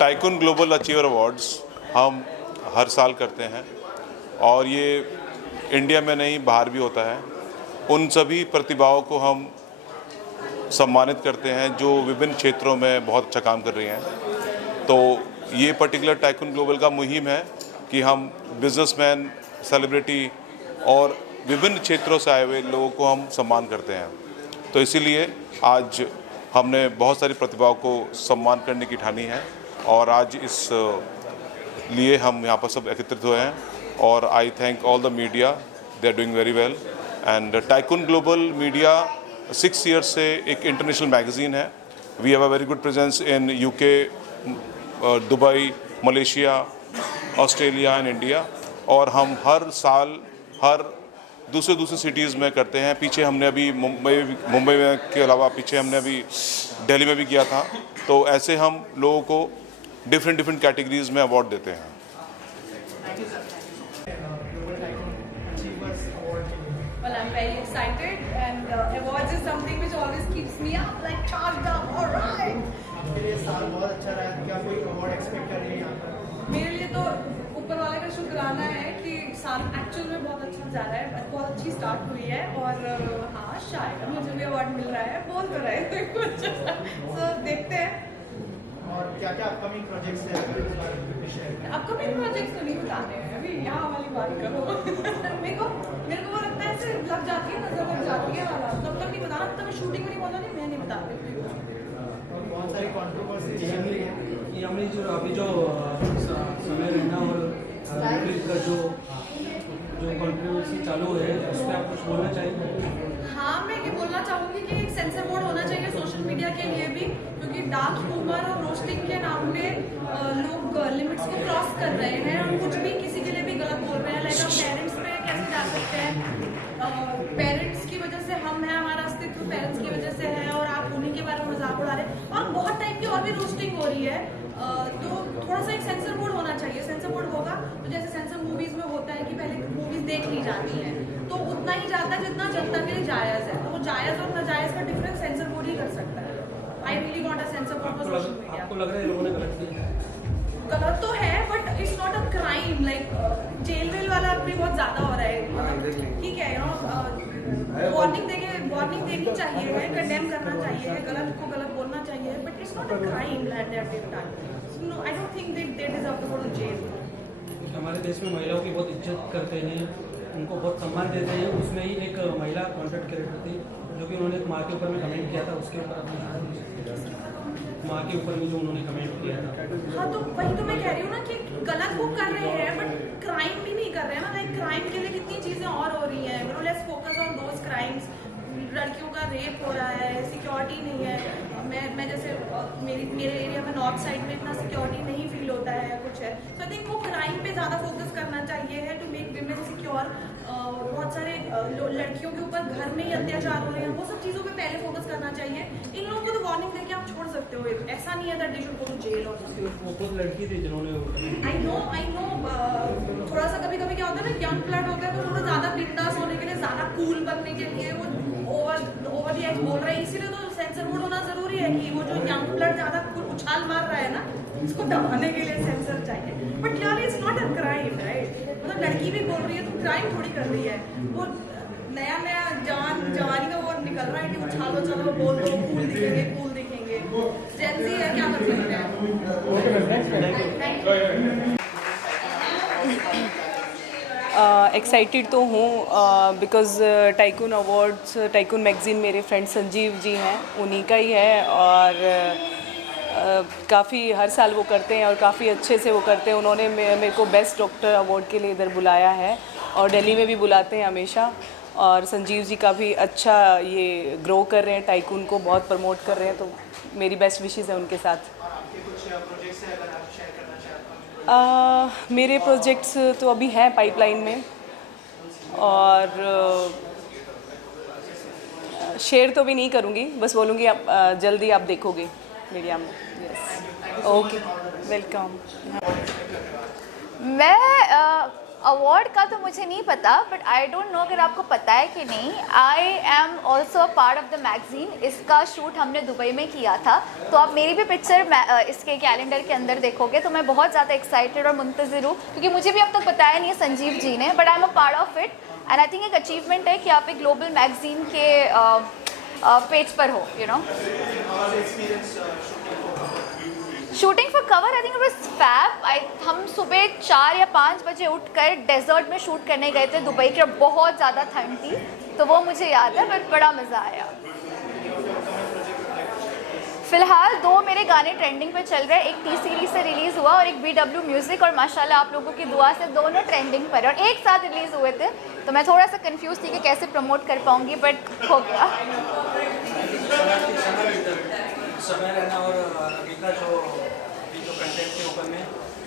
Tycoon global achiever awards हम हर साल करते हैं और ये इंडिया में नहीं बाहर भी होता है। उन सभी प्रतिभाओं को हम सम्मानित करते हैं जो विभिन्न क्षेत्रों में बहुत अच्छा काम कर रही हैं। तो ये पर्टिकुलर टाइकून ग्लोबल का मुहिम है कि हम बिजनेसमैन, सेलिब्रिटी और विभिन्न क्षेत्रों से आए हुए लोगों को हम सम्मान करते हैं। तो इसीलिए आज हमने बहुत सारी प्रतिभाओं को सम्मान करने की ठानी है और आज इस लिए हम यहाँ पर सब एकत्रित हुए हैं। और I thank all the media, they are doing very well. And tycoon global media 6 years से एक इंटरनेशनल मैगजीन है। We have a very good presence in UK, Dubai, Malaysia, Australia and India. और हम हर साल हर दूसरे सिटीज़ में करते हैं। पीछे हमने अभी मुंबई में के अलावा पीछे हमने अभी दिल्ली में भी किया था। तो ऐसे हम लोगों को डिफरेंट कैटेगरीज में अवार्ड देते हैं। Well, I'm very excited and awards is something which always keeps me up, like charged up, all right. आपके लिए साल बहुत अच्छा रहा है, क्या कोई अवार्ड एक्सपेक्ट कर रही है यहाँ पर? मेरे लिए तो ऊपर वाले का शुक्राना है कि साल एक्चुअल में बहुत अच्छा जा रहा है, बहुत अच्छी स्टार्ट हुई है और हाँ शायद मुझे भी अवार्ड मिल रहा है, बोल तो रहे थे कुछ। तो देखते हैं। और क्या क्या अपकमिंग प्रोजेक्ट्स हैं? अपकमिंग प्रोजेक्ट्स तो नहीं बताने हैं अभी, यहाँ वाली बात करो। मेरे को वो लगता है ऐसे लग जाती है, नजर लग जाती है वाला, तब तक नहीं बताना, तब मैं शूटिंग में नहीं बोला, नहीं मैं नहीं बताती। और बहुत सारी कंट्रोवर्सी चल रही है कि हमने जो अभी जो समय रैना और रणवीर का जो कंट्रोवर्सी चालू है उस पर आप कुछ बोलना चाहिए? हाँ, मैं ये बोलना चाहूँगी कि एक सेंसर बोर्ड होना चाहिए सोशल मीडिया के लिए भी, क्योंकि डार्क ह्यूमर और रोस्टिंग के नाम पे लोग लिमिट्स को क्रॉस कर रहे हैं और कुछ भी किसी के लिए भी गलत बोल रहे हैं। लाइक हम पेरेंट्स पे कैसे जा सकते हैं? पेरेंट्स की वजह से हम हैं, हमारा अस्तित्व पेरेंट्स की वजह से है और आप उन्हीं के बारे में मजाक उड़ा रहे हैं और बहुत टाइप की और भी रोस्टिंग हो रही है। तो थोड़ा सा एक सेंसर बोर्ड होना चाहिए। सेंसर बोर्ड होगा तो जैसे सेंसर मूवीज में होता है कि पहले मूवीज देख ली जाती हैं तो उतना ही जाता है जितना जनता के लिए जायज़ है। तो वो जायज़ और नाजायज़ का डिफरेंस सेंसर बोर्ड ही कर सकता है। I really want a sensor board for social media. आपको लग रहा है लोगों ने गलत किया? गलत तो है but it's not a crime. Like jail वेल वाला भी बहुत ज़्यादा हो रहा है। ठीक है, वार्निंग देनी चाहिए है, कंडेम करना चाहिए है, गलत को गलत बोलना चाहिए, but it's not a crime that they have done. No, I don't think they deserve to go to jail. हमारे देश में महिलाओं की बहुत इज्जत करते हैं, उनको बहुत सम्मान देते हैं। उसमें ही एक महिला कॉन्टेंट क्रिएटर थी जो कि उन्होंने माँ के ऊपर में कमेंट किया था, उसके ऊपर अपनी माँ के ऊपर में जो उन्होंने कमेंट किया था। हाँ, तो वही तो मैं कह रही हूँ ना कि गलत वो कर रहे हैं बट क्राइम भी नहीं कर रहे हैं ना। लाइक क्राइम के लिए कितनी चीज़ें और हो रही हैं। Let's focus on those crimes. लड़कियों का रेप हो रहा है, सिक्योरिटी नहीं है। मैं जैसे मेरे एरिया में नॉर्थ साइड में इतना सिक्योरिटी नहीं फील होता है, कुछ है। सो आई थिंक वो क्राइम पे ज़्यादा फोकस करना चाहिए है टू मेक विमेन सिक्योर। बहुत सारे लड़कियों के ऊपर घर में ही अत्याचार हो रहे हैं, वो सब चीज़ों पे पहले फोकस करना चाहिए। इन लोगों को तो वार्निंग देके आप छोड़ सकते हो, ऐसा नहीं है that they should go to jail और वो खुद लड़की थी जिन्होंने आई नो थोड़ा सा कभी कभी क्या होता है ना, यंग ब्लड होता है तो थोड़ा ज़्यादा बिंदास होने के लिए, ज़्यादा कूल बनने के लिए वो ओवर द एज बोल रहे हैं। इसीलिए तो सेंसर बोर्ड होना ज़रूरी है कि वो जो यंग ब्लड ज़्यादा उछाल मार रहा है ना, उसको दबाने के लिए सेंसर चाहिए। बट यार it's not a crime, right? मतलब लड़की भी बोल रही है तो क्राइम थोड़ी कर रही है। वो नया जवानी का वो निकल रहा है कि उछालो, चलो बोल दो, कूल दिखेंगे। जेंजी है, क्या कर सकते हैं। एक्साइटेड तो हूँ because tycoon awards, tycoon magazine मेरे फ्रेंड संजीव जी हैं, उन्हीं का ही है और काफ़ी हर साल वो करते हैं और काफ़ी अच्छे से वो करते हैं। उन्होंने मेरे को बेस्ट डॉक्टर अवार्ड के लिए इधर बुलाया है और दिल्ली में भी बुलाते हैं हमेशा। और संजीव जी काफ़ी अच्छा ये ग्रो कर रहे हैं, टाइकून को बहुत प्रमोट कर रहे हैं, तो मेरी बेस्ट विशेज़ है उनके साथ। मेरे प्रोजेक्ट्स तो अभी हैं पाइपलाइन में और शेयर तो भी नहीं करूँगी, बस बोलूँगी आप जल्दी आप देखोगे मीडिया में। Yes, okay, welcome. मैं अवार्ड का तो मुझे नहीं पता, बट आई डोंट नो अगर आपको पता है कि नहीं, I am also part of the magazine. इसका शूट हमने दुबई में किया था, तो आप मेरी भी पिक्चर इसके कैलेंडर के अंदर देखोगे, तो मैं बहुत ज़्यादा एक्साइटेड और मुंतज़िर हूँ, क्योंकि मुझे भी अब तक बताया नहीं है संजीव जी ने, but I am a part of it and I think एक अचीवमेंट है कि आप एक ग्लोबल मैगजीन के पेज पर हो, you know. Shooting for cover I think it was fab. हम सुबह 4 या 5 बजे उठकर डेजर्ट में शूट करने गए थे दुबई के, और बहुत ज़्यादा ठंड थी, तो वो मुझे याद है, बट बड़ा मज़ा आया। फ़िलहाल 2 मेरे गाने ट्रेंडिंग पे चल रहे हैं, एक टी सीरीज से रिलीज़ हुआ और एक BW म्यूज़िक, और माशाल्लाह आप लोगों की दुआ से दोनों ट्रेंडिंग पर, और एक साथ रिलीज़ हुए थे, तो मैं थोड़ा सा कंफ्यूज थी कि कैसे प्रमोट कर पाऊँगी, बट हो गया। समय रहना और अभी का जो कंटेंट के ऊपर में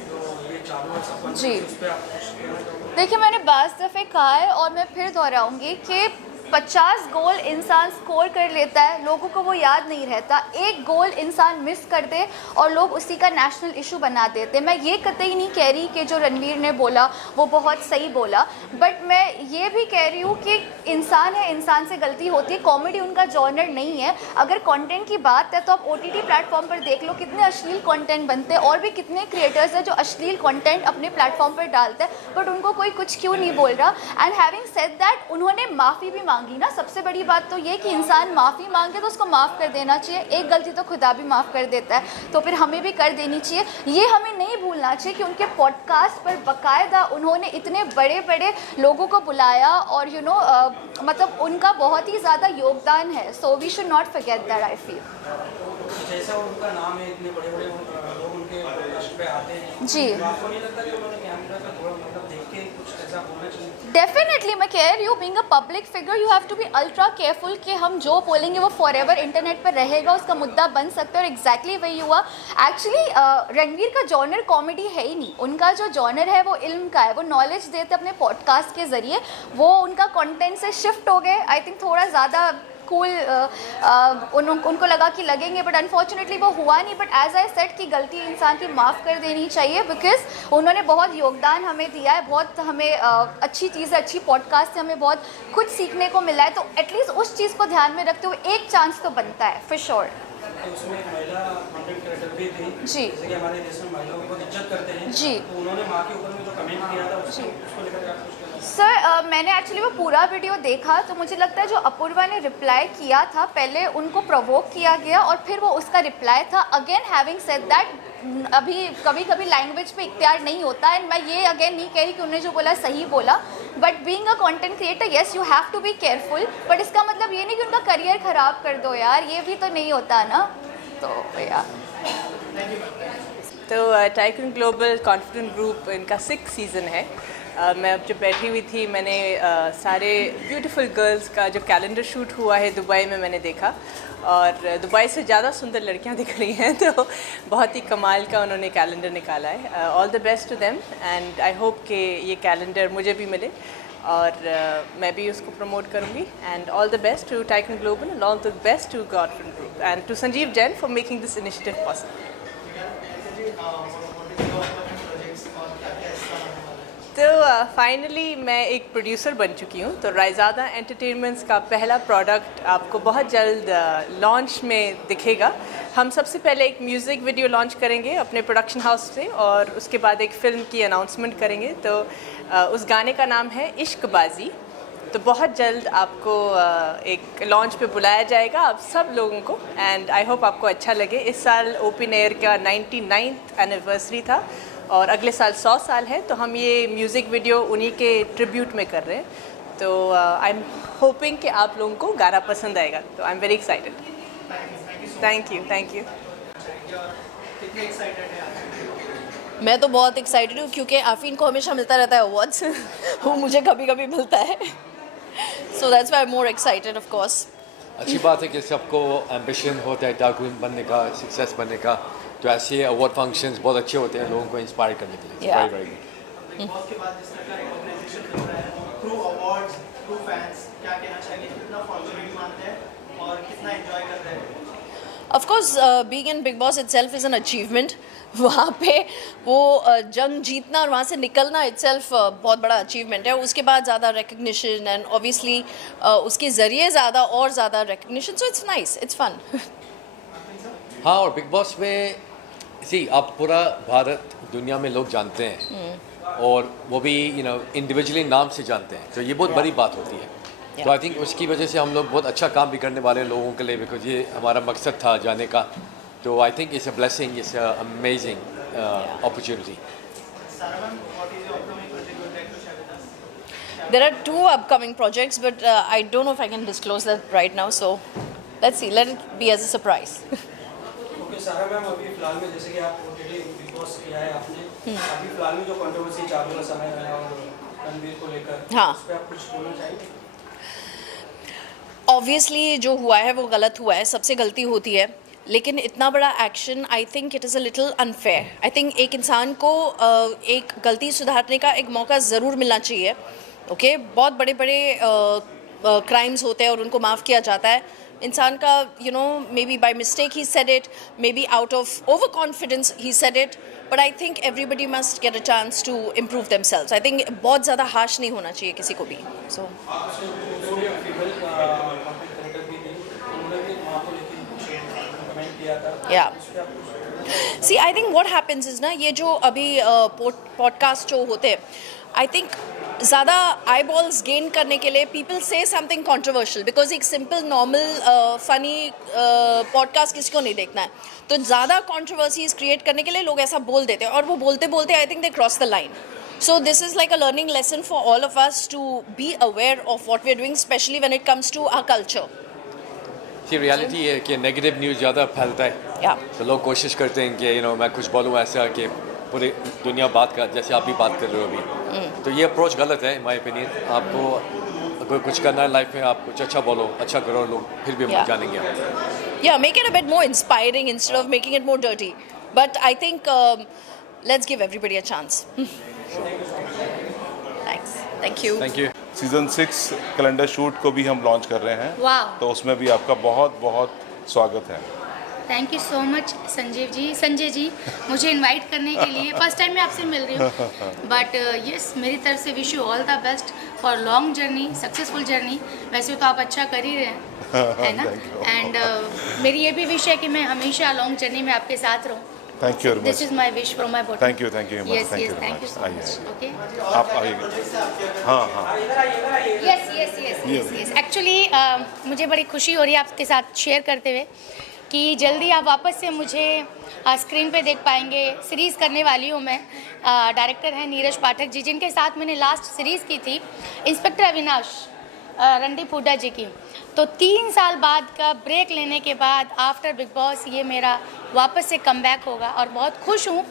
जो ये चालू है सब जी, उस पे आप कुछ कहना चाहोगे? देखिए मैंने 22 दफ़े कहा है और मैं फिर दोहराऊंगी कि 50 गोल इंसान स्कोर कर लेता है, लोगों को वो याद नहीं रहता। एक गोल इंसान मिस कर दे और लोग उसी का नेशनल इशू बना देते। मैं ये कतई नहीं कह रही कि जो रणवीर ने बोला वो बहुत सही बोला, बट मैं ये भी कह रही हूँ कि इंसान है, इंसान से गलती होती है। कॉमेडी उनका जॉनर नहीं है। अगर कंटेंट की बात है तो आप OTT प्लेटफॉर्म पर देख लो कितने अश्लील कंटेंट बनते हैं, और भी कितने क्रिएटर्स हैं जो अश्लील कंटेंट अपने प्लेटफॉर्म पर डालते हैं, बट उनको कोई कुछ क्यों नहीं बोल रहा। एंड हैविंग सेड दैट, उन्होंने माफ़ी भी मांगी ना। सबसे बड़ी बात तो ये कि इंसान माफ़ी मांगे तो उसको माफ़ कर देना चाहिए। एक गलती तो खुदा भी माफ़ कर देता है, तो फिर हमें भी कर देनी चाहिए। ये हमें नहीं भूलना चाहिए कि उनके पॉडकास्ट पर बाकायदा उन्होंने इतने बड़े बड़े लोगों को बुलाया, और यू नो मतलब उनका बहुत ही ज़्यादा योगदान है। So we should not forget that, I feel. जैसा उनका नाम है, इतने बड़े बड़े लोग उनके पॉडकास्ट पे आते हैं जी, तो आपको नहीं लगता कि उन्होंने कैमरा पे थोड़ा मतलब देख के कुछ ऐसा बोलना चाहिए? डेफिनेटली मैं कह रही हूँ, being a public figure you have to be ultra careful कि हम जो बोलेंगे वो फॉरएवर इंटरनेट पर रहेगा, उसका मुद्दा बन सकता है। और एग्जैक्टली वही हुआ। एक्चुअली रणवीर का जॉनर कॉमेडी है ही नहीं, उनका जो जॉनर है वो इल्म का है। वो नॉलेज देते अपने पॉडकास्ट के ज़रिए, वो उनका कंटेंट से शिफ्ट हो गए। आई थिंक थोड़ा ज़्यादा कूल उनको लगा कि लगेंगे, बट अनफॉर्चुनेटली वो हुआ नहीं। बट एज आई सेड कि गलती इंसान की माफ़ कर देनी चाहिए, बिकॉज उन्होंने बहुत योगदान हमें दिया है, बहुत हमें अच्छी चीज़, अच्छी पॉडकास्ट से हमें बहुत कुछ सीखने को मिला है। तो एटलीस्ट उस चीज़ को ध्यान में रखते हुए एक चांस तो बनता है फॉर श्योर। तो उसमें एक महिला कंटेंट क्रिएटर भी थी जी, जैसे कि हमारे देश में महिलाओं की बहुत इज्जत करते हैं जी। तो उन्होंने माँ के ऊपर में जो कमेंट किया था उसको लेकर आप कुछ कहना? सर मैंने एक्चुअली वो पूरा वीडियो देखा, तो मुझे लगता है जो अपूर्वा ने रिप्लाई किया था, पहले उनको प्रोवोक किया गया और फिर वो उसका रिप्लाई था। अगेन हैविंग सेड दैट, अभी कभी कभी लैंग्वेज पे इख्तियार नहीं होता, एंड मैं ये अगेन नहीं कह रही कि उन्होंने जो बोला सही बोला, but being a content creator yes you have to be careful, but इसका मतलब ये नहीं कि उनका करियर ख़राब कर दो यार, ये भी तो नहीं होता ना। तो यार तो टाइकून ग्लोबल कॉन्फिडेंट ग्रुप इनका 6th सीज़न है। मैं अब जब बैठी हुई थी, मैंने सारे ब्यूटीफुल गर्ल्स का जो कैलेंडर शूट हुआ है दुबई में मैंने देखा, और दुबई से ज़्यादा सुंदर लड़कियां दिख रही हैं, तो बहुत ही कमाल का उन्होंने कैलेंडर निकाला है। All the best to them, and I hope कि ये कैलेंडर मुझे भी मिले और मैं भी उसको प्रमोट करूँगी। And all the best to tycoon global and all the best to confident group and to Sanjeev Jain for making this initiative possible. तो फाइनली मैं एक प्रोड्यूसर बन चुकी हूँ। तो रायज़ादा एंटरटेनमेंट्स का पहला प्रोडक्ट आपको बहुत जल्द लॉन्च में दिखेगा। हम सबसे पहले एक म्यूज़िक वीडियो लॉन्च करेंगे अपने प्रोडक्शन हाउस से, और उसके बाद एक फ़िल्म की अनाउंसमेंट करेंगे। तो उस गाने का नाम है इश्कबाजी। तो बहुत जल्द आपको एक लॉन्च पे बुलाया जाएगा आप सब लोगों को, एंड आई होप आपको अच्छा लगे। इस साल ओपन एयर का 99th एनिवर्सरी था और अगले साल 100 साल है, तो हम ये म्यूज़िक वीडियो उन्हीं के ट्रिब्यूट में कर रहे हैं। तो आई एम होपिंग कि आप लोगों को गाना पसंद आएगा। तो आई am very excited. Thank you, thank you. कितने एक्साइटेड हैं आप? मैं तो बहुत एक्साइटेड हूँ क्योंकि आफरीन को हमेशा मिलता रहता है अवार्ड्स वो मुझे कभी कभी मिलता है, so that's why I am more excited of course. अच्छी बात है कि सबको एम्बिशन होता है टाइकून बनने का, सक्सेस बनने का, तो ऐसे अवार्ड फंक्शंस बहुत अच्छे होते हैं लोगों को इंस्पायर करने के लिए। Yeah. Very good. बहुत के बाद जिस तरह का रिकॉग्नाइजेशन मिल रहा है थ्रू अवार्ड्स, थ्रू फैंस, क्या कहना चाहिए, कितना फॉर्चुनेट मानते हैं और कितना एंजॉय कर रहे हैं? Of course being in big boss itself is an achievement. वहाँ पे वो जंग जीतना और वहाँ से निकलना इटसेल्फ बहुत बड़ा अचीवमेंट है. उसके बाद ज़्यादा रिकग्निशन एंड ऑब्वियसली उसके ज़रिए ज़्यादा और ज़्यादा recognition. So it's nice, it's fun. हाँ, और बिग बॉस में अब पूरा भारत दुनिया में लोग जानते हैं और वो भी इंडिविजुअली नाम से जानते हैं, तो ये बहुत बड़ी बात होती है. तो आई थिंक उसकी वजह से हम लोग बहुत अच्छा काम भी करने वाले हैं लोगों के लिए, बिकॉज ये हमारा मकसद था जाने का. तो I think it's a blessing, it's a amazing opportunity. There are 2 upcoming projects, but I don't know if I can disclose that right now. So let's see. Let it be as a surprise. Okay सारा ma'am, अभी फिलहाल में जैसे कि आप already big boss किया है आपने, अभी फिलहाल में जो कंट्रोवर्सी चालू है समय में और रणवीर को लेकर, हाँ. उस पर आप कुछ बोलना चाहेंगे? ऑब्वियसली जो हुआ है वो गलत हुआ है, सबसे गलती होती है, लेकिन इतना बड़ा action I think it is a little unfair. I think एक इंसान को एक गलती सुधारने का एक मौका ज़रूर मिलना चाहिए. ओके बहुत बड़े बड़े क्राइम्स होते हैं और उनको माफ़ किया जाता है. इंसान का maybe by mistake he said it, maybe out of over confidence he said it, but I think everybody must get a chance to improve themselves. I think बहुत ज़्यादा हार्श नहीं होना चाहिए किसी को भी. सो या see I think what happens is ना, ये जो अभी पॉडकास्ट शो होते हैं, आई थिंक ज़्यादा आई बॉल्स गेन करने के लिए पीपल से समथिंग कंट्रोवर्शियल, बिकॉज एक सिंपल नॉर्मल फनी पॉडकास्ट किसी को नहीं देखना है. तो ज़्यादा कंट्रोवर्सीज क्रिएट करने के लिए लोग ऐसा बोल देते हैं और वो बोलते बोलते I think they cross the line. So this is like a learning lesson for all of us to be aware of what we are doing, especially when it comes to our culture. Reality है कि negative news ज़्यादा फैलता है. Yeah. तो लोग कोशिश करते हैं कि मैं कुछ बोलूँ ऐसा कि पूरी दुनिया बात कर, जैसे आप भी बात कर रहे हो अभी. तो ये अप्रोच गलत है माय ओपिनियन. आपको अगर कुछ करना है लाइफ में, आप कुछ अच्छा बोलो, अच्छा करो, लोग फिर भी जानेंगे. Yeah, make it a bit more inspiring instead of making it more dirty. But I think let's give everybody a chance. Thanks. Thank you. Thank you. Season 6 calendar shoot को भी हम लॉन्च कर रहे हैं. वाह. तो उसमें भी आपका बहुत बहुत स्वागत है. Thank you so much Sanjay ji मुझे इनवाइट करने के लिए. फर्स्ट टाइम मैं आपसे मिल रही हूँ, बट यस मेरी तरफ से wish you all the best for long journey, successful journey. वैसे तो आप अच्छा कर ही रहे हैं, है ना. एंड मेरी ये भी विश है कि मैं हमेशा लॉन्ग जर्नी में आपके साथ रहूँ. Thank you very much. This is my wish from my body. Thank you very much. Yes thank you so much. Okay आप आइए. हाँ. यस एक्चुअली मुझे बड़ी खुशी हो रही है आपके साथ शेयर करते हुए कि जल्दी आप वापस से मुझे स्क्रीन पे देख पाएंगे. सीरीज़ करने वाली हूँ मैं. डायरेक्टर हैं नीरज पाठक जी, जिनके साथ मैंने लास्ट सीरीज़ की थी इंस्पेक्टर अविनाश रणदीप हुड्डा जी की. तो 3 साल बाद का ब्रेक लेने के बाद आफ्टर बिग बॉस ये मेरा वापस से कमबैक होगा और बहुत खुश हूँ.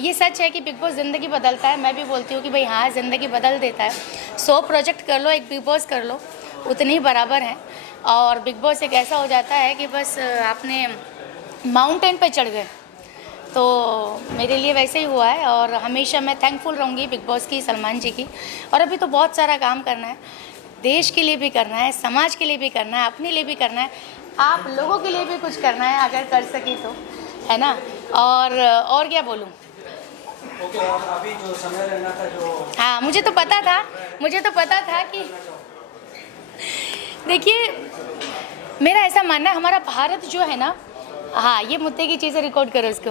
ये सच है कि बिग बॉस ज़िंदगी बदलता है. मैं भी बोलती हूँ कि भाई हाँ ज़िंदगी बदल देता है. 100 प्रोजेक्ट कर लो, एक बिग बॉस कर लो, उतने ही बराबर हैं. और बिग बॉस एक ऐसा हो जाता है कि बस आपने माउंटेन पे चढ़ गए. तो मेरे लिए वैसे ही हुआ है और हमेशा मैं थैंकफुल रहूँगी बिग बॉस की, सलमान जी की. और अभी तो बहुत सारा काम करना है, देश के लिए भी करना है, समाज के लिए भी करना है, अपने लिए भी करना है, आप लोगों के लिए भी कुछ करना है अगर कर सके तो, है ना. और क्या बोलूँ. ओके अभी जो समय रहना था जो, हाँ मुझे तो पता था कि देखिए मेरा ऐसा मानना है हमारा भारत जो है ना, हाँ ये मुद्दे की चीज़ें रिकॉर्ड करो इसको.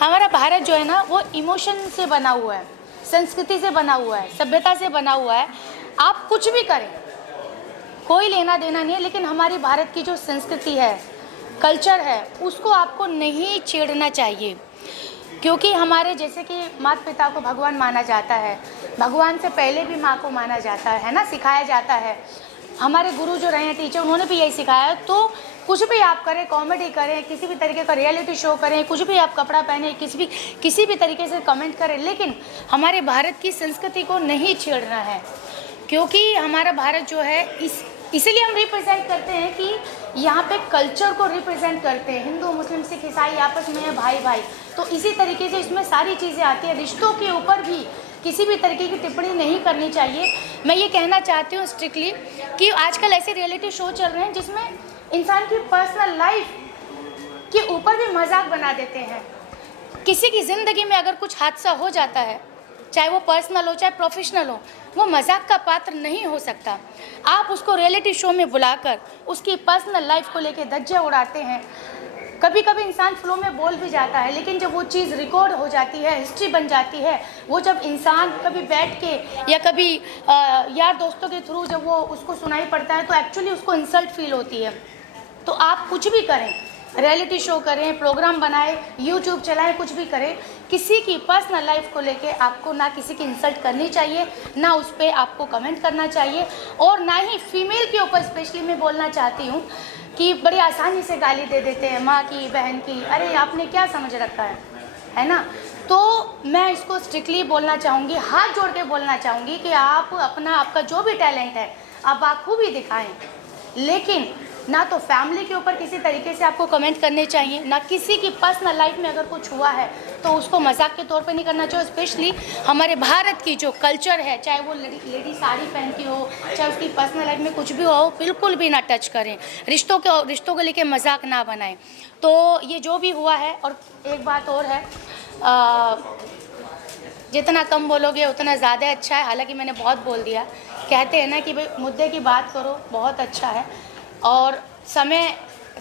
हमारा भारत जो है ना वो इमोशन से बना हुआ है, संस्कृति से बना हुआ है, सभ्यता से बना हुआ है. आप कुछ भी करें, कोई लेना देना नहीं है, लेकिन हमारी भारत की जो संस्कृति है, कल्चर है, उसको आपको नहीं छेड़ना चाहिए. क्योंकि हमारे जैसे कि माता पिता को भगवान माना जाता है, भगवान से पहले भी माँ को माना जाता है ना, सिखाया जाता है. हमारे गुरु जो रहे हैं टीचर, उन्होंने भी यही सिखाया. तो कुछ भी आप करें, कॉमेडी करें, किसी भी तरीके का रियलिटी शो करें, कुछ भी आप कपड़ा पहने, किसी भी तरीके से कमेंट करें, लेकिन हमारे भारत की संस्कृति को नहीं छेड़ना है. क्योंकि हमारा भारत जो है इसीलिए हम रिप्रेजेंट करते हैं कि यहाँ पे कल्चर को रिप्रेजेंट करते हैं. हिंदू मुस्लिम सिख ईसाई आपस में है भाई भाई. तो इसी तरीके से इसमें सारी चीज़ें आती हैं. रिश्तों के ऊपर भी किसी भी तरीके की टिप्पणी नहीं करनी चाहिए. मैं ये कहना चाहती हूँ स्ट्रिक्टली कि आजकल ऐसे रियलिटी शो चल रहे हैं जिसमें इंसान की पर्सनल लाइफ के ऊपर भी मजाक बना देते हैं। किसी की ज़िंदगी में अगर कुछ हादसा हो जाता है, चाहे वो पर्सनल हो चाहे प्रोफेशनल हो, वो मजाक का पात्र नहीं हो सकता। आप उसको रियलिटी शो में बुलाकर उसकी पर्सनल लाइफ को लेके धज्जे उड़ाते हैं। कभी कभी इंसान फ्लो में बोल भी जाता है, लेकिन जब वो चीज़ रिकॉर्ड हो जाती है, हिस्ट्री बन जाती है, वो जब इंसान कभी बैठ के या कभी यार दोस्तों के थ्रू जब वो उसको सुनाई पड़ता है तो एक्चुअली उसको इंसल्ट फील होती है। तो आप कुछ भी करें, रियलिटी शो करें, प्रोग्राम बनाएं, यूट्यूब चलाएं, कुछ भी करें, किसी की पर्सनल लाइफ को लेके आपको ना किसी की इंसल्ट करनी चाहिए, ना उस पर आपको कमेंट करना चाहिए, और ना ही फीमेल के ऊपर स्पेशली मैं बोलना चाहती हूँ कि बड़ी आसानी से गाली दे देते हैं माँ की, बहन की। अरे आपने क्या समझ रखा है ना? तो मैं इसको स्ट्रिक्टली बोलना चाहूँगी, हाथ जोड़ के बोलना चाहूँगी कि आप आपका जो भी टैलेंट है आप बाखूबी दिखाएं, लेकिन ना तो फैमिली के ऊपर किसी तरीके से आपको कमेंट करने चाहिए, ना किसी की पर्सनल लाइफ में अगर कुछ हुआ है तो उसको मजाक के तौर पे नहीं करना चाहिए। स्पेशली हमारे भारत की जो कल्चर है, चाहे वो लेडी साड़ी पहनती हो, चाहे उसकी पर्सनल लाइफ में कुछ भी हो, बिल्कुल भी ना टच करें, रिश्तों को लेके मजाक ना बनाएं। तो ये जो भी हुआ है, और एक बात और है, जितना कम बोलोगे उतना ज़्यादा अच्छा है। हालांकि मैंने बहुत बोल दिया। कहते हैं ना कि भाई मुद्दे की बात करो, बहुत अच्छा है, और समय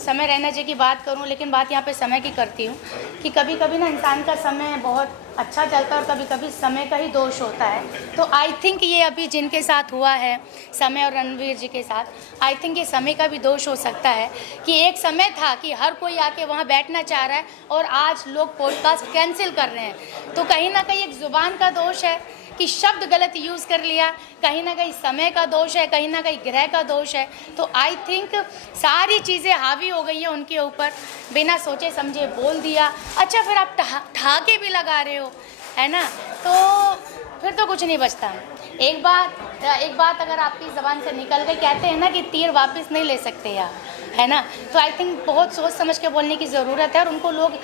रहना चाहिए की बात करूं, लेकिन बात यहाँ पे समय की करती हूँ कि कभी कभी ना इंसान का समय बहुत अच्छा चलता है और कभी कभी समय का ही दोष होता है। तो आई थिंक ये अभी जिनके साथ हुआ है, समय और रणवीर जी के साथ, आई थिंक ये समय का भी दोष हो सकता है कि एक समय था कि हर कोई आके वहाँ बैठना चाह रहा है और आज लोग पॉडकास्ट कैंसिल कर रहे हैं। तो कहीं ना कहीं एक ज़ुबान का दोष है कि शब्द गलत यूज़ कर लिया, कहीं ना कहीं समय का दोष है, कहीं ना कहीं ग्रह का दोष है। तो आई थिंक सारी चीज़ें हावी हो गई है उनके ऊपर, बिना सोचे समझे बोल दिया। अच्छा फिर आप ठहाके भी लगा रहे हो, है ना, तो फिर तो कुछ नहीं बचता। एक बात अगर आपकी ज़बान से निकल गई, कहते हैं ना कि तीर वापस नहीं ले सकते यार, है ना। तो आई थिंक बहुत सोच समझ के बोलने की ज़रूरत है, और उनको लोग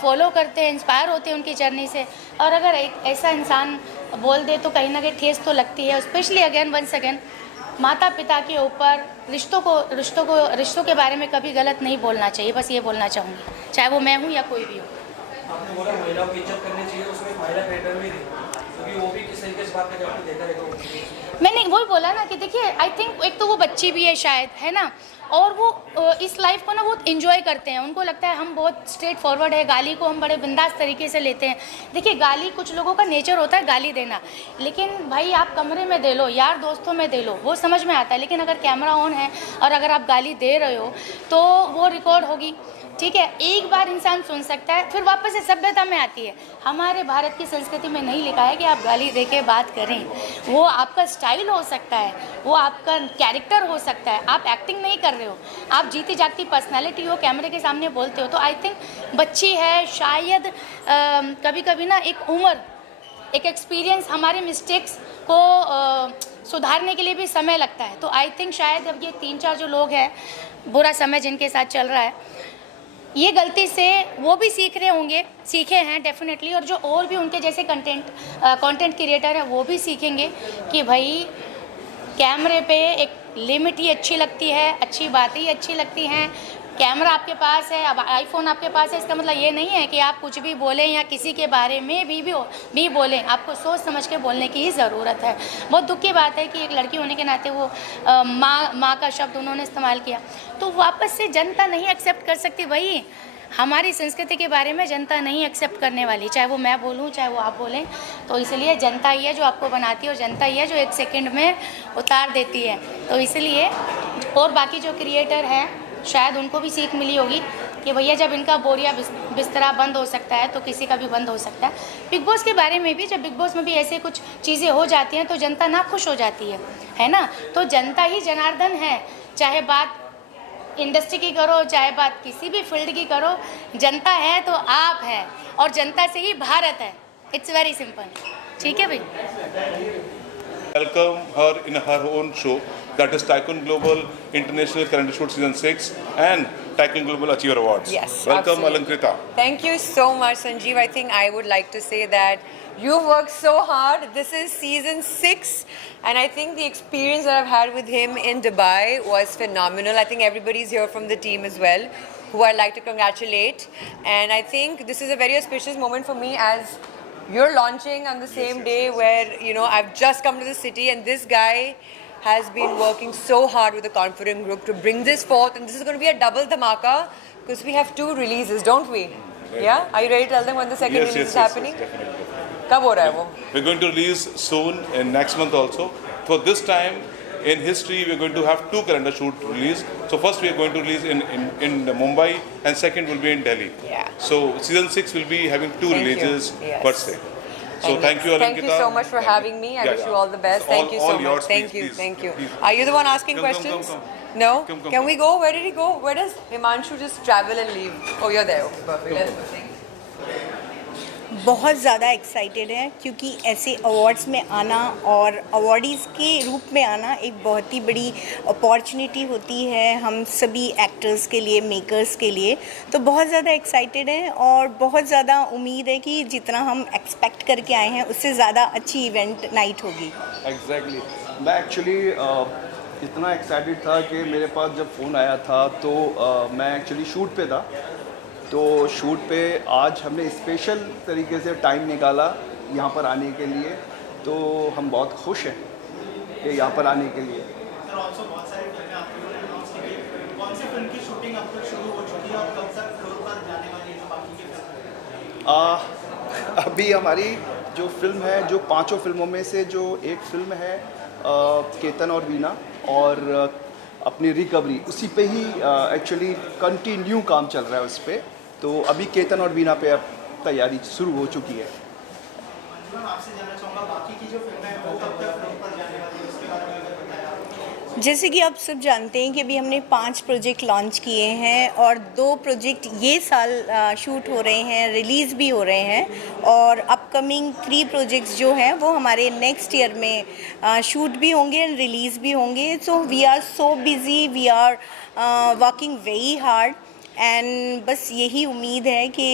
फॉलो करते हैं, इंस्पायर होते हैं उनकी जर्नी से। और अगर एक ऐसा इंसान बोल दे तो कहीं ना कहीं ठेस तो लगती है। स्पेशली वंस अगेन माता पिता के ऊपर रिश्तों के बारे में कभी गलत नहीं बोलना चाहिए। बस ये बोलना चाहूँगी, चाहे वो मैं हूँ या कोई भी हो। आपने बोला महिलाओं की इज्जत करनी चाहिए, उसमें महिला क्रिएटर भी थी, क्योंकि वो भी किस तरीके से बात करके आपने देखा रहेगा। मैंने वही बोला ना कि देखिए आई थिंक एक तो वो बच्ची भी है शायद, है ना, और वो इस लाइफ को ना बहुत इन्जॉय करते हैं। उनको लगता है हम बहुत स्ट्रेट फॉरवर्ड है, गाली को हम बड़े बिंदास तरीके से लेते हैं। देखिए गाली कुछ लोगों का नेचर होता है गाली देना, लेकिन भाई आप कमरे में दे लो, यार दोस्तों में दे लो, वो समझ में आता है। लेकिन अगर कैमरा ऑन है और अगर आप गाली दे रहे हो तो वो रिकॉर्ड होगी, ठीक है, एक बार इंसान सुन सकता है, फिर वापस से सभ्यता में आती है। हमारे भारत की संस्कृति में नहीं लिखा है कि आप गाली दे के बात करें। वो आपका स्टाइल हो सकता है, वो आपका कैरेक्टर हो सकता है, आप एक्टिंग नहीं कर रहे हो, आप जीती जागती पर्सनालिटी हो, कैमरे के सामने बोलते हो। तो आई थिंक बच्ची है शायद, कभी कभी ना एक उम्र, एक एक्सपीरियंस, हमारे मिस्टेक्स को सुधारने के लिए भी समय लगता है। तो आई थिंक शायद अब ये 3-4 जो लोग हैं, बुरा समय जिनके साथ चल रहा है, ये गलती से वो भी सीखे हैं डेफिनेटली, और जो और भी उनके जैसे कंटेंट क्रिएटर है वो भी सीखेंगे कि भाई कैमरे पे एक लिमिट ही अच्छी लगती है, अच्छी बातें ही अच्छी लगती हैं। कैमरा आपके पास है, अब आईफोन आपके पास है, इसका मतलब ये नहीं है कि आप कुछ भी बोलें या किसी के बारे में भी बोलें। आपको सोच समझ के बोलने की ही ज़रूरत है। बहुत दुख की बात है कि एक लड़की होने के नाते वो माँ का शब्द उन्होंने इस्तेमाल किया, तो वापस से जनता नहीं एक्सेप्ट कर सकती। वही हमारी संस्कृति के बारे में जनता नहीं एक्सेप्ट करने वाली, चाहे वो मैं बोलूँ चाहे वो आप बोलें। तो इसलिए जनता ही है जो आपको बनाती है, और जनता ही है जो 1 सेकंड में उतार देती है। तो इसलिए और बाकी जो क्रिएटर हैं शायद उनको भी सीख मिली होगी कि भैया जब इनका बोरिया बिस्तरा बंद हो सकता है तो किसी का भी बंद हो सकता है। बिग बॉस के बारे में भी, जब बिग बॉस में भी ऐसे कुछ चीज़ें हो जाती हैं तो जनता ना खुश हो जाती है ना। तो जनता ही जनार्दन है, चाहे बात इंडस्ट्री की करो, चाहे बात किसी भी फील्ड की करो, जनता है तो आप है, और जनता से ही भारत है। इट्स वेरी सिंपल, ठीक है भाई। Welcome her in her own show, that is Tycoon Global International Current Shoot Season 6 and Tycoon Global Achiever Awards. Yes, welcome absolutely. Alankrita. Thank you so much, Sanjeev. I think I would like to say that you worked so hard. This is season 6, and I think the experience that I've had with him in Dubai was phenomenal. I think everybody's here from the team as well. who I'd like to congratulate. And I think this is a very auspicious moment for me as you're launching on the same day where, you know, I've just come to the city and this guy has been working so hard with the Confident Group to bring this forth. And this is going to be a double dhamaka because we have 2 releases, don't we? Yeah? Are you ready to tell them when the second release is happening? Definitely. Kab ho raha hai wo? We're going to release soon in next month also. For this time in history, we're going to have 2 calendar shoot release. So first we are going to release in Mumbai and second will be in Delhi. Yeah. So season 6 will be having 2 Thank you. releases Yes. per se. So thank you, Alankita. Thank you so much for having me. I wish you all the best. Thank you so much. Yours, Thank please, you. please. Thank you. Please. Are you the one asking Come, questions? come. No? Come. Can we go? Where did he go? Where does Himanshu just travel and leave? Oh, you're there. Okay, perfect. Let's go. Thank you. बहुत ज़्यादा excited है क्योंकि ऐसे awards में आना और awardees के रूप में आना एक बहुत ही बड़ी अपॉर्चुनिटी होती है हम सभी एक्टर्स के लिए, मेकर्स के लिए। तो बहुत ज़्यादा एक्साइटेड हैं और बहुत ज़्यादा उम्मीद है कि जितना हम एक्सपेक्ट करके आए हैं उससे ज़्यादा अच्छी इवेंट नाइट होगी। एग्जैक्टली मैं एक्चुअली इतना एक्साइटेड था कि मेरे पास जब फ़ोन आया था तो मैं एक्चुअली शूट पे था। तो शूट पे आज हमने स्पेशल तरीके से टाइम निकाला यहाँ पर आने के लिए, तो हम बहुत खुश हैं कि यहाँ पर आने के लिए। सर ऑल्सो बहुत सारी फिल्में आपके लिए अनाउंस की गई, कौन सी फिल्म की शूटिंग अब तक शुरू हो चुकी है और कब तक फ्लोर पर जाने वाली है बाकी की फिल्म? अभी हमारी जो फिल्म है, जो 5 फिल्मों में से जो एक फिल्म है केतन और वीना और अपनी रिकवरी, उसी पे ही एक्चुअली कंटिन्यू काम चल रहा है उस पर। तो अभी केतन और वीना पे अब तैयारी शुरू हो चुकी है। मैं आपसे जानना चाहूँगा बाकी की जो फिल्में हैं वो कब तक फ्लोर पर जाने वाली है, उसके बारे में अगर बताया। जैसे कि आप सब जानते हैं कि अभी हमने 5 प्रोजेक्ट लॉन्च किए हैं और 2 प्रोजेक्ट ये साल शूट हो रहे हैं, रिलीज़ भी हो रहे हैं और अपकमिंग 3 प्रोजेक्ट्स जो हैं वो हमारे नेक्स्ट ईयर में शूट भी होंगे एंड रिलीज़ भी होंगे। So we are so busy, we are working very hard and बस यही उम्मीद है कि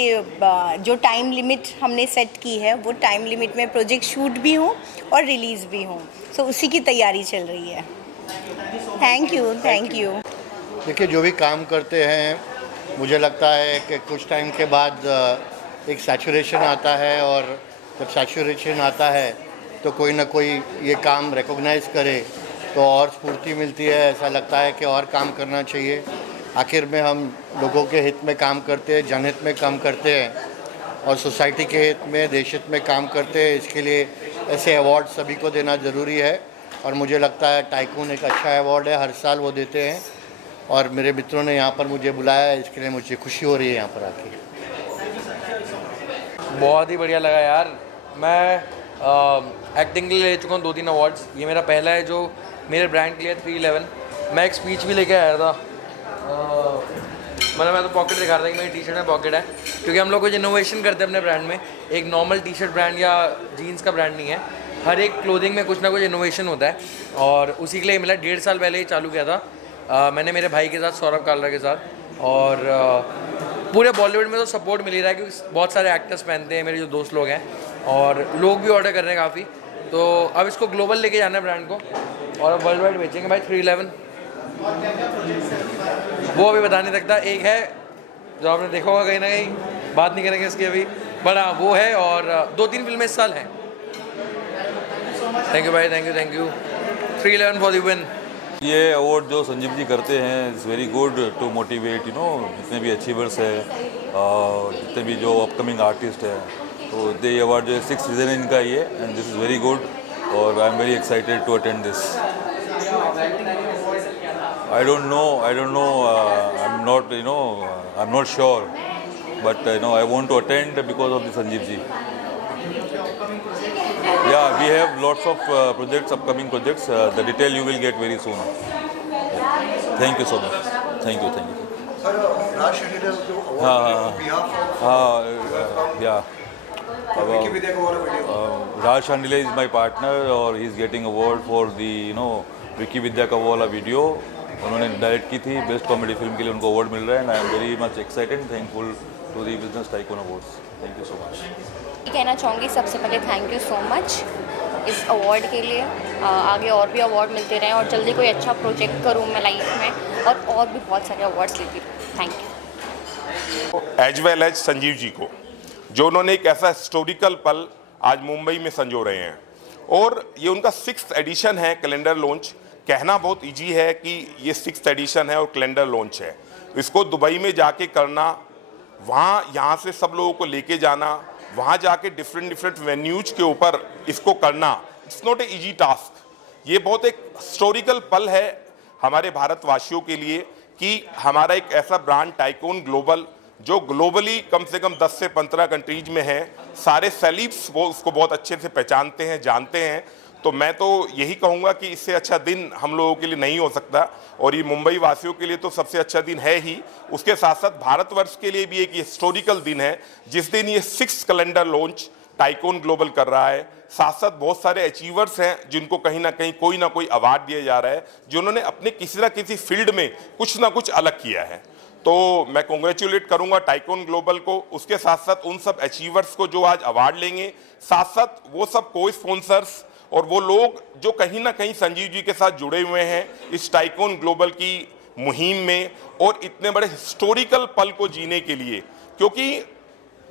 जो टाइम लिमिट हमने सेट की है वो टाइम लिमिट में प्रोजेक्ट शूट भी हों और रिलीज़ भी हों। सो उसी की तैयारी चल रही है। Thank you. देखिए, जो भी काम करते हैं मुझे लगता है कि कुछ टाइम के बाद एक सैचुरेशन आता है और जब सैचुरेशन आता है तो कोई ना कोई ये काम रिकॉग्नाइज़ करे तो और स्फूर्ति मिलती है। ऐसा लगता है कि और काम करना चाहिए। आखिर में हम लोगों के हित में काम करते हैं, जनहित में काम करते हैं और सोसाइटी के हित में, देश हित में काम करते हैं। इसके लिए ऐसे अवार्ड सभी को देना ज़रूरी है और मुझे लगता है टाइकून एक अच्छा अवार्ड है, हर साल वो देते हैं और मेरे मित्रों ने यहाँ पर मुझे बुलाया है, इसके लिए मुझे खुशी हो रही है यहाँ पर आके। बहुत ही बढ़िया लगा यार। मैं एक्टिंग के लिए ले चुका हूँ 2-3 अवार्ड्स। ये मेरा पहला है जो मेरे ब्रांड के लिए 311। मैं एक स्पीच भी लेके आया था। मतलब मैं तो पॉकेट दिखा रहा था कि मेरी टी शर्ट में पॉकेट है, क्योंकि हम लोग कुछ इनोवेशन करते हैं अपने ब्रांड में। एक नॉर्मल टी शर्ट ब्रांड या जीन्स का ब्रांड नहीं है, हर एक क्लोथिंग में कुछ ना कुछ इनोवेशन होता है और उसी के लिए मिला। 1.5 साल पहले ही चालू किया था मैंने मेरे भाई के साथ, सौरभ कालरा के साथ। और पूरे बॉलीवुड में तो सपोर्ट मिल ही रहा है क्योंकि बहुत सारे एक्टर्स पहनते हैं, मेरे जो दोस्त लोग हैं, और लोग भी ऑर्डर कर रहे हैं काफ़ी। तो अब इसको ग्लोबल लेके जाना है ब्रांड को और अब वर्ल्ड वाइड बेचेंगे भाई। 311 वो अभी बता नहीं सकता। एक है जो आपने देखा होगा, कहीं ना कहीं बात नहीं करेंगे इसकी अभी, बट हाँ वो है। और 2-3 फिल्में इस साल हैं। थैंक यू भाई, thank you. 311 for the win. ये अवार्ड जो संजीव जी करते हैं is very good to motivate जितने भी अचीवर्स है, जितने भी जो अपकमिंग आर्टिस्ट है, तो ये अवार्ड जो है 6th सीजन है इनका ये, and this is very good और I am very excited to attend this. I don't know. I'm not sure, but I want to attend because of the Sanjeev ji. Yeah, we have lots of projects, upcoming projects. The detail you will get very soon. Thank you so much. Thank you. Sir, Raj Shanidal to award on behalf of Vicky Vidya Kawara video. Raj Shandile is my partner और he is getting award for the Vicky Vidya कवाला video उन्होंने direct की थी। Best comedy film के लिए उनको award मिल रहा है and I am very much excited, thankful to the business tycoon awards. Thank you so much. कहना चाहूँगी सबसे पहले थैंक यू सो मच इस अवार्ड के लिए। आगे और भी अवार्ड मिलते रहें और जल्दी कोई अच्छा प्रोजेक्ट करूँ मैं लाइफ में और भी बहुत सारे अवार्ड्स लेती रहूँ। Thank you. As well as Sanjeev ji को, जो उन्होंने एक ऐसा हिस्टोरिकल पल आज मुंबई में संजो रहे हैं। और ये उनका 6th एडिशन है कैलेंडर लॉन्च। कहना बहुत इजी है कि ये 6th एडिशन है और कैलेंडर लॉन्च है, इसको दुबई में जाके करना, वहाँ यहाँ से सब लोगों को लेके जाना, वहाँ जाके डिफरेंट वेन्यूज के ऊपर इसको करना, it's not a easy task. ये बहुत एक हिस्टोरिकल पल है हमारे भारतवासियों के लिए कि हमारा एक ऐसा ब्रांड टाइकून ग्लोबल, जो ग्लोबली कम से कम 10 से 15 कंट्रीज में है, सारे सेलिब्स वो उसको बहुत अच्छे से पहचानते हैं, जानते हैं। तो मैं तो यही कहूँगा कि इससे अच्छा दिन हम लोगों के लिए नहीं हो सकता, और ये मुंबई वासियों के लिए तो सबसे अच्छा दिन है ही, उसके साथ साथ भारतवर्ष के लिए भी एक हिस्टोरिकल दिन है जिस दिन ये 6th calendar launch tycoon global कर रहा है। साथ साथ बहुत सारे अचीवर्स हैं जिनको कहीं ना कहीं कोई ना कोई अवार्ड दिया जा रहा है, जिन्होंने अपने किसी ना किसी फील्ड में कुछ ना कुछ अलग किया है। तो मैं कॉन्ग्रेचुलेट करूंगा टाइकून ग्लोबल को, उसके साथ साथ उन सब अचीवर्स को जो आज अवार्ड लेंगे, साथ साथ वो सब को स्पॉन्सर्स और वो लोग जो कहीं ना कहीं संजीव जी के साथ जुड़े हुए हैं इस टाइकून ग्लोबल की मुहिम में, और इतने बड़े हिस्टोरिकल पल को जीने के लिए। क्योंकि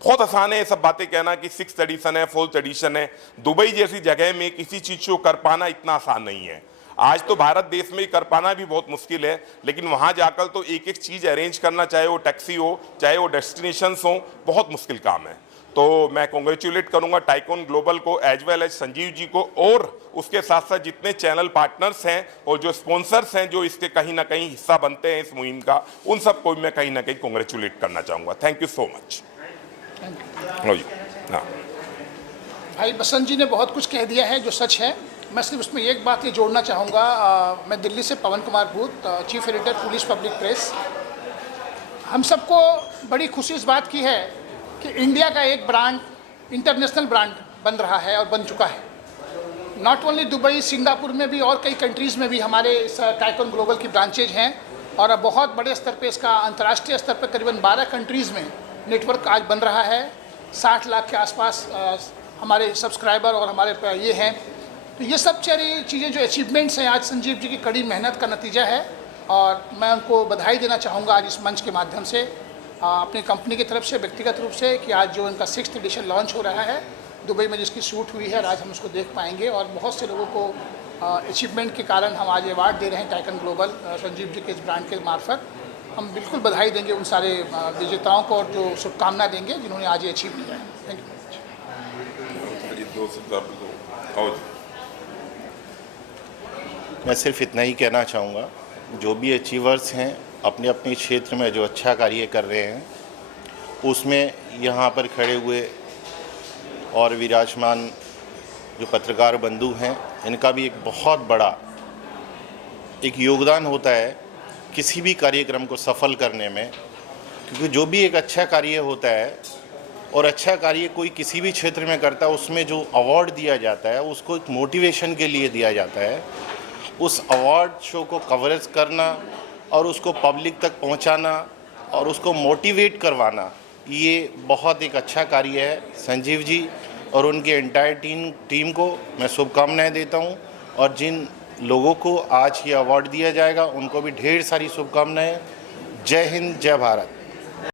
बहुत आसान है ये सब बातें कहना कि 6th एडिशन है, 4th एडिशन है। दुबई जैसी जगह में किसी चीज़ को कर पाना इतना आसान नहीं है। आज तो भारत देश में कर पाना भी बहुत मुश्किल है, लेकिन वहाँ जाकर तो एक एक चीज़ अरेंज करना, चाहे वो टैक्सी हो, चाहे वो डेस्टिनेशंस हो, बहुत मुश्किल काम है। तो मैं कॉन्ग्रेचुलेट करूँगा टाइकून ग्लोबल को as well as Sanjeev ji को, और उसके साथ साथ जितने चैनल पार्टनर्स हैं और जो स्पॉन्सर्स हैं जो इसके कहीं ना कहीं हिस्सा बनते हैं इस मुहिम का, उन सबको मैं कहीं ना कहीं कॉन्ग्रेचुलेट करना चाहूँगा। Thank you so much. हाँ भाई बसंत जी ने बहुत कुछ कह दिया है जो सच है। मैं सिर्फ उसमें एक बात ये जोड़ना चाहूँगा। मैं दिल्ली से पवन कुमार भूत, chief editor police public press. हम सबको बड़ी खुशी इस बात की है कि इंडिया का एक ब्रांड इंटरनेशनल ब्रांड बन रहा है और बन चुका है। नॉट ओनली दुबई, सिंगापुर में भी और कई कंट्रीज़ में भी हमारे इस टाइकून ग्लोबल की ब्रांचेज हैं, और अब बहुत बड़े स्तर पे इसका अंतर्राष्ट्रीय स्तर पर करीबन 12 कंट्रीज़ में नेटवर्क आज बन रहा है। 60 लाख के आसपास हमारे सब्सक्राइबर और हमारे ये हैं। तो ये सब सारी चीज़ें जो अचीवमेंट्स हैं आज संजीव जी की कड़ी मेहनत का नतीजा है, और मैं उनको बधाई देना चाहूँगा आज इस मंच के माध्यम से, अपनी कंपनी की तरफ से, व्यक्तिगत रूप से, कि आज जो इनका 6th एडिशन लॉन्च हो रहा है दुबई में, जिसकी शूट हुई है, आज हम उसको देख पाएंगे। और बहुत से लोगों को अचीवमेंट के कारण हम आज अवार्ड दे रहे हैं टाइकून ग्लोबल संजीव जी के इस ब्रांड के मार्फत। हम बिल्कुल बधाई देंगे उन सारे विजेताओं को और जो शुभकामना देंगे जिन्होंने आज ये अचीव किया है। Thank you. मैं सिर्फ इतना ही कहना चाहूँगा, जो भी अचीवर्स हैं अपने अपने क्षेत्र में जो अच्छा कार्य कर रहे हैं, उसमें यहाँ पर खड़े हुए और विराजमान जो पत्रकार बंधु हैं, इनका भी एक बहुत बड़ा एक योगदान होता है किसी भी कार्यक्रम को सफल करने में। क्योंकि जो भी एक अच्छा कार्य होता है और अच्छा कार्य कोई किसी भी क्षेत्र में करता है, उसमें जो अवार्ड दिया जाता है उसको एक मोटिवेशन के लिए दिया जाता है। उस अवार्ड शो को कवरेज करना और उसको पब्लिक तक पहुंचाना और उसको मोटिवेट करवाना, ये बहुत एक अच्छा कार्य है। संजीव जी और उनके एंटायर टीम को मैं शुभकामनाएं देता हूं, और जिन लोगों को आज ये अवार्ड दिया जाएगा उनको भी ढेर सारी शुभकामनाएं। जय हिंद, जय भारत।